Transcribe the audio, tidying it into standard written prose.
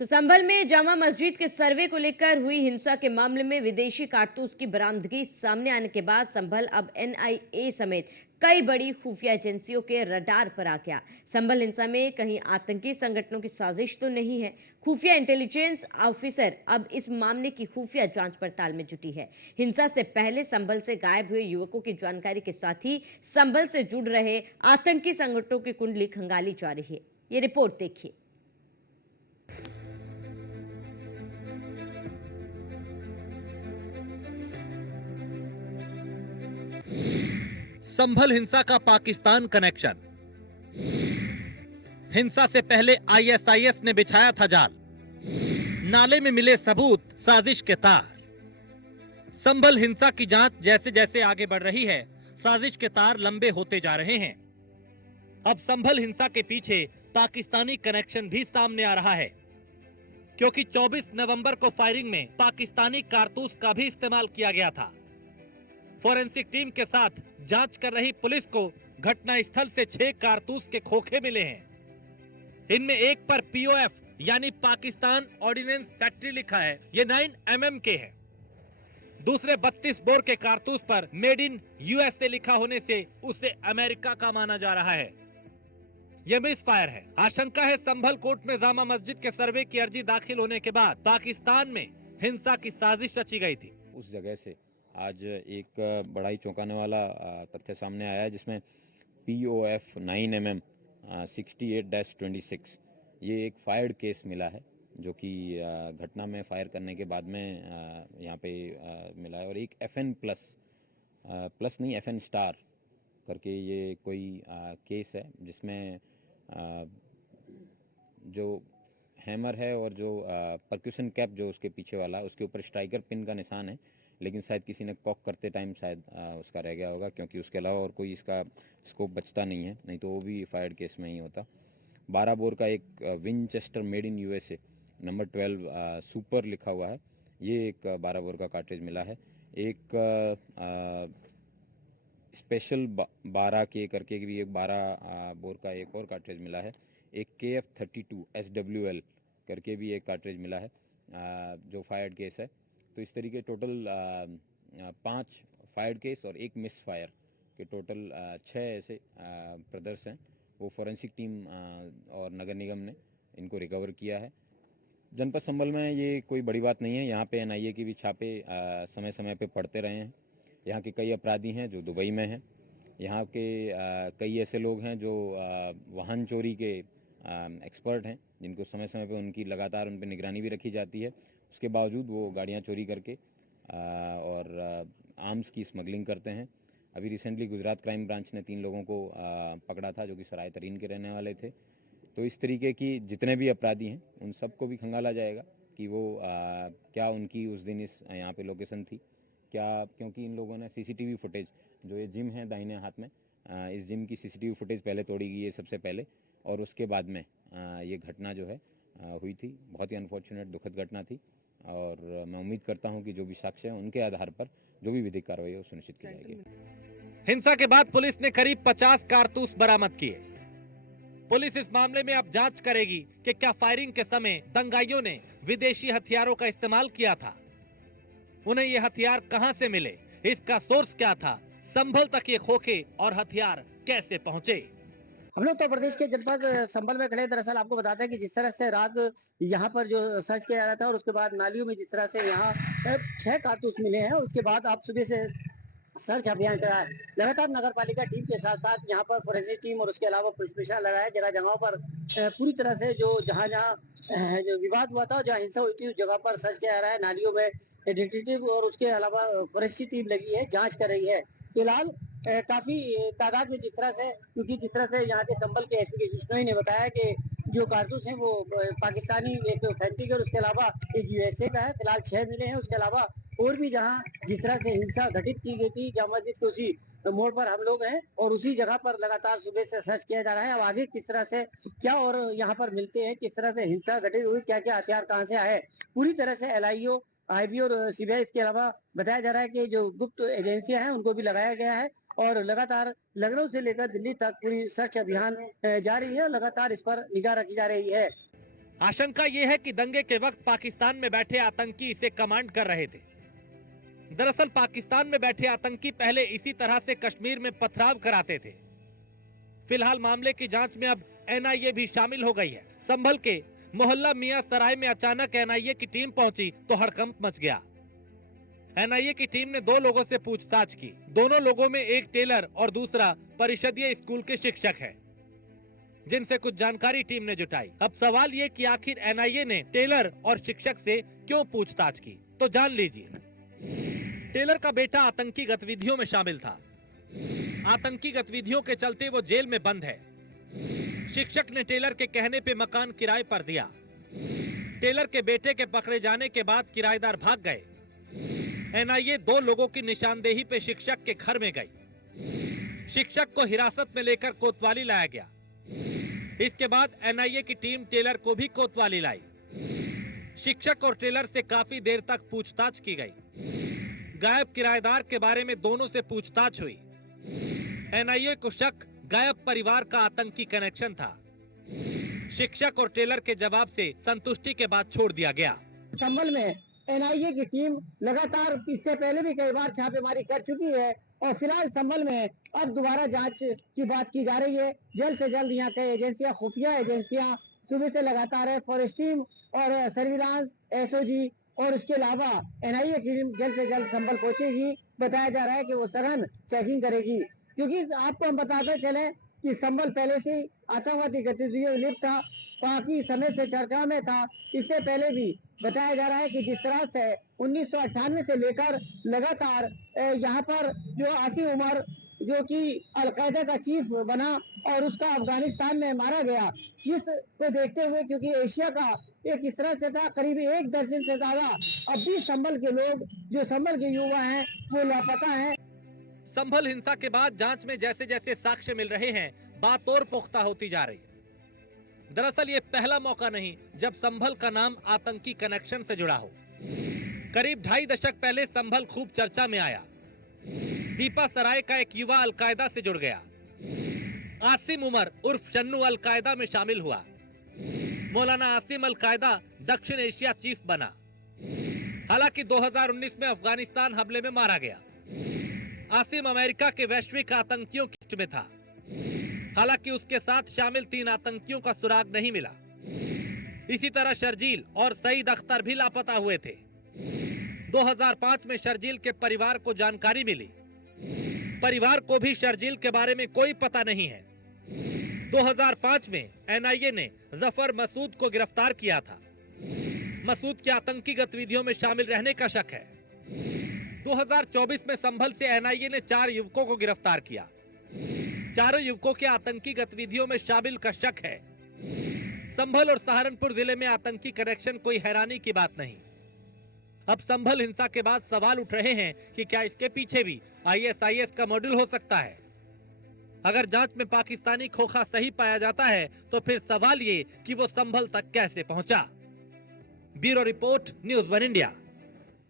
तो संभल में जामा मस्जिद के सर्वे को लेकर हुई हिंसा के मामले में विदेशी कारतूस की बरामदगी सामने आने के बाद संभल अब एनआईए समेत कई बड़ी खुफिया एजेंसियों के रडार पर आ गया। संभल हिंसा में कहीं आतंकी संगठनों की साजिश तो नहीं है। खुफिया इंटेलिजेंस ऑफिसर अब इस मामले की खुफिया जांच पड़ताल में जुटी है। हिंसा से पहले संभल से गायब हुए युवकों की जानकारी के साथ ही संभल से जुड़ रहे आतंकी संगठनों की कुंडली खंगाली जा रही है। ये रिपोर्ट देखिए। संभल हिंसा का पाकिस्तान कनेक्शन। हिंसा से पहले आईएसआईएस ने बिछाया था जाल। नाले में मिले सबूत, साजिश के तार। संभल हिंसा की जांच जैसे जैसे आगे बढ़ रही है, साजिश के तार लंबे होते जा रहे हैं। अब संभल हिंसा के पीछे पाकिस्तानी कनेक्शन भी सामने आ रहा है, क्योंकि 24 नवंबर को फायरिंग में पाकिस्तानी कारतूस का भी इस्तेमाल किया गया था। फोरेंसिक टीम के साथ जांच कर रही पुलिस को घटना स्थल से 6 कारतूस के खोखे मिले हैं। इनमें एक पर पीओएफ यानी पाकिस्तान ऑर्डिनेंस फैक्ट्री लिखा है, ये 9mm के है। दूसरे 32 बोर के कारतूस पर मेड इन यूएसए लिखा होने से उसे अमेरिका का माना जा रहा है। यह मिस फायर है। आशंका है संभल कोर्ट में जामा मस्जिद के सर्वे की अर्जी दाखिल होने के बाद पाकिस्तान में हिंसा की साजिश रची गई थी। उस जगह से आज एक बड़ा ही चौंकाने वाला तथ्य सामने आया है, जिसमें POF 9mm 68-26 ये एक फायर्ड केस मिला है, जो कि घटना में फायर करने के बाद में यहाँ पे मिला है। और एक FN प्लस नहीं, FN स्टार करके ये कोई केस है, जिसमें जो हैमर है और जो परक्यूशन कैप जो उसके पीछे वाला, उसके ऊपर स्ट्राइकर पिन का निशान है, लेकिन शायद किसी ने कॉक करते टाइम शायद उसका रह गया होगा, क्योंकि उसके अलावा और कोई इसका स्कोप बचता नहीं है, नहीं तो वो भी फायर्ड केस में ही होता। 12 बोर का एक Winchester made in USA number 12 super लिखा हुआ है, ये एक 12 बोर का कार्ट्रिज मिला है। एक स्पेशल 12 के करके भी एक 12 बोर का एक और कार्ट्रिज मिला है। एक KF-32 SWL करके भी एक कार्ट्रिज मिला है, जो फायर्ड केस है। तो इस तरीके टोटल 5 फायर्ड केस और एक मिस फायर के टोटल 6 ऐसे ब्रदर्स हैं। वो फोरेंसिक टीम और नगर निगम ने इनको रिकवर किया है। जनपद संभल में ये कोई बड़ी बात नहीं है। यहाँ पे NIA के भी छापे समय समय पे पड़ते रहे हैं। यहाँ के कई अपराधी हैं जो दुबई में हैं। यहाँ के कई ऐसे लोग हैं जो वाहन चोरी के एक्सपर्ट हैं, जिनको समय समय पे उनकी लगातार उन पर निगरानी भी रखी जाती है। उसके बावजूद वो गाड़ियाँ चोरी करके और आर्म्स की स्मगलिंग करते हैं। अभी रिसेंटली गुजरात क्राइम ब्रांच ने 3 लोगों को पकड़ा था, जो कि सराय तरीन के रहने वाले थे। तो इस तरीके की जितने भी अपराधी हैं उन सबको भी खंगाला जाएगा कि वो क्या उनकी उस दिन इस यहाँ पे लोकेशन थी क्या, क्योंकि इन लोगों ने CCTV फुटेज, जो ये जिम है दाहिने हाथ में, इस जिम की CCTV फुटेज पहले तोड़ी गई है सबसे पहले, और उसके बाद में ये घटना जो है हुई थी। बहुत ही अनफॉर्चुनेट दुखद घटना थी, और मैं उम्मीद करता हूँ कि जो भी साक्ष्य हैं उनके आधार पर जो भी विधिक कार्रवाई है वो सुनिश्चित की जाएगी। हिंसा के बाद पुलिस ने करीब 50 कारतूस बरामद किए। पुलिस इस मामले में अब जांच करेगी कि क्या फायरिंग के समय दंगाइयों ने विदेशी हथियारों का इस्तेमाल किया था, उन्हें ये हथियार कहां से मिले, इसका सोर्स क्या था, संभल तक ये खोखे और हथियार कैसे पहुंचे। हम लोग उत्तर प्रदेश के जनपद संभल में खड़े। दरअसल आपको बताते हैं कि जिस तरह से रात यहाँ पर जो सर्च किया जा रहा था, और उसके बाद नालियों में जिस तरह से यहाँ 6 कारतूस मिले हैं, उसके बाद आप सुबह से सर्च अभियान चला है। लगातार नगर पालिका टीम के साथ साथ यहाँ पर फोरेंसिक टीम और उसके अलावा पुलिस प्रशासन लगाया जगह जगहों पर पूरी तरह से जो जहाँ जहाँ जो विवाद हुआ था, जहाँ हिंसा हुई थी, उस जगह पर सर्च किया जा रहा है। नालियों में डिटेक्टिव और उसके अलावा फोरेंसिक टीम लगी है, जांच कर रही है। फिलहाल काफी तादाद में जिस तरह से, क्योंकि जिस तरह से यहाँ के संभल के एसपी के बिश्नोई ने बताया कि जो कारतूस है वो पाकिस्तानी एक फैक्ट्री के और उसके अलावा एक USA का है। फिलहाल 6 मिले हैं। उसके अलावा और भी जहाँ जिस तरह से हिंसा घटित की गई थी जामा मस्जिद के उसी मोड़ पर हम लोग हैं, और उसी जगह पर लगातार सुबह से सर्च किया जा रहा है। अब आगे किस तरह से क्या और यहाँ पर मिलते हैं, किस तरह से हिंसा घटित हुई, क्या क्या हथियार कहाँ से आए, पूरी तरह से LIO IB और CBI, इसके अलावा बताया जा रहा है कि जो गुप्त एजेंसियां हैं उनको भी लगाया गया है, और लगातार लखनऊ से लेकर दिल्ली तक पूरी सर्च अभियान जारी है और लगातार इस पर निगाह रखी जा रही है। आशंका यह है कि दंगे के वक्त पाकिस्तान में बैठे आतंकी इसे कमांड कर रहे थे। दरअसल पाकिस्तान में बैठे आतंकी पहले इसी तरह से कश्मीर में पथराव कराते थे। फिलहाल मामले की जांच में अब एनआईए भी शामिल हो गई है। संभल के मोहल्ला मियां सराय में अचानक एनआईए की टीम पहुंची तो हड़कंप मच गया। एनआईए की टीम ने 2 लोगों से पूछताछ की। दोनों लोगों में एक टेलर और दूसरा परिषदीय स्कूल के शिक्षक है, जिनसे कुछ जानकारी टीम ने जुटाई। अब सवाल ये कि आखिर एनआईए ने टेलर और शिक्षक से क्यों पूछताछ की, तो जान लीजिए। टेलर का बेटा आतंकी गतिविधियों में शामिल था। आतंकी गतिविधियों के चलते वो जेल में बंद है। शिक्षक ने टेलर के कहने पे मकान किराए पर दिया। टेलर के बेटे के पकड़े जाने के बाद किराएदार भाग गए। एनआईए 2 लोगों की निशानदेही पे शिक्षक के घर में गई। शिक्षक को हिरासत में लेकर कोतवाली लाया गया। इसके बाद एनआईए की टीम टेलर को भी कोतवाली लाई। शिक्षक और टेलर से काफी देर तक पूछताछ की गई। गायब किराएदार के बारे में दोनों से पूछताछ हुई। एनआईए को शक गायब परिवार का आतंकी कनेक्शन था। शिक्षक और टेलर के जवाब से संतुष्टि के बाद छोड़ दिया गया। संभल में एनआईए की टीम लगातार इससे पहले भी कई बार छापेमारी कर चुकी है और फिलहाल संभल में अब दोबारा जांच की बात की जा रही है। जल्द से जल्द यहाँ के एजेंसियां, खुफिया एजेंसियां सुबह से लगातार है। फॉरेस्ट टीम और सर्विलांस, एसओजी और उसके अलावा एनआईए की टीम जल्द से जल्द संभल पहुंचेगी। बताया जा रहा है कि वो सघन चेकिंग करेगी, क्योंकि आपको हम बताते चले कि संभल पहले से आतंकवादी गतिविधियों में लिप्त था, काफी समय से चर्चा में था। इससे पहले भी बताया जा रहा है कि जिस तरह से 1998 से लेकर लगातार यहाँ पर जो आसिम उमर, जो कि अलकायदा का चीफ बना और उसका अफगानिस्तान में मारा गया, इस को देखते हुए क्योंकि एशिया का एक इस तरह से था, करीब 1 दर्जन से ज्यादा अब भी संभल के लोग, जो संभल के युवा हैं, वो लापता हैं। संभल हिंसा के बाद जांच में जैसे जैसे साक्ष्य मिल रहे हैं, बात और पुख्ता होती जा रही है। दरअसल ये पहला मौका नहीं जब संभल का नाम आतंकी कनेक्शन से जुड़ा हो। करीब 2.5 दशक पहले संभल खूब चर्चा में आया। दीपा सराय का एक युवा अलकायदा से जुड़ गया। आसिम उमर उर्फ शन्नू अलकायदा में शामिल हुआ। मौलाना आसिम अलकायदा दक्षिण एशिया चीफ बना। हालांकि 2019 में अफगानिस्तान हमले में मारा गया। आसिम अमेरिका के वैश्विक आतंकियों की लिस्ट में था। हालांकि उसके साथ शामिल 3 आतंकियों का सुराग नहीं मिला। इसी तरह शर्जील और सईद अख्तर भी लापता हुए थे। 2005 में शर्जील के परिवार को जानकारी मिली। परिवार को भी शर्जील के बारे में कोई पता नहीं है। 2005 में एनआईए ने जफर मसूद को गिरफ्तार किया था। मसूद के आतंकी गतिविधियों में शामिल रहने का शक है। 2024 में संभल से एनआईए ने 4 युवकों को गिरफ्तार किया। चारों युवकों के आतंकी गतिविधियों में शामिल का शक है। संभल और सहारनपुर जिले में आतंकी कनेक्शन कोई हैरानी की बात नहीं। अब संभल हिंसा के बाद सवाल उठ रहे हैं कि क्या इसके पीछे भी आईएसआईएस का मॉड्यूल हो सकता है। अगर जांच में पाकिस्तानी खोखा सही पाया जाता है तो फिर सवाल ये कि वो संभल तक कैसे पहुंचा। Bureau report, news 1 India.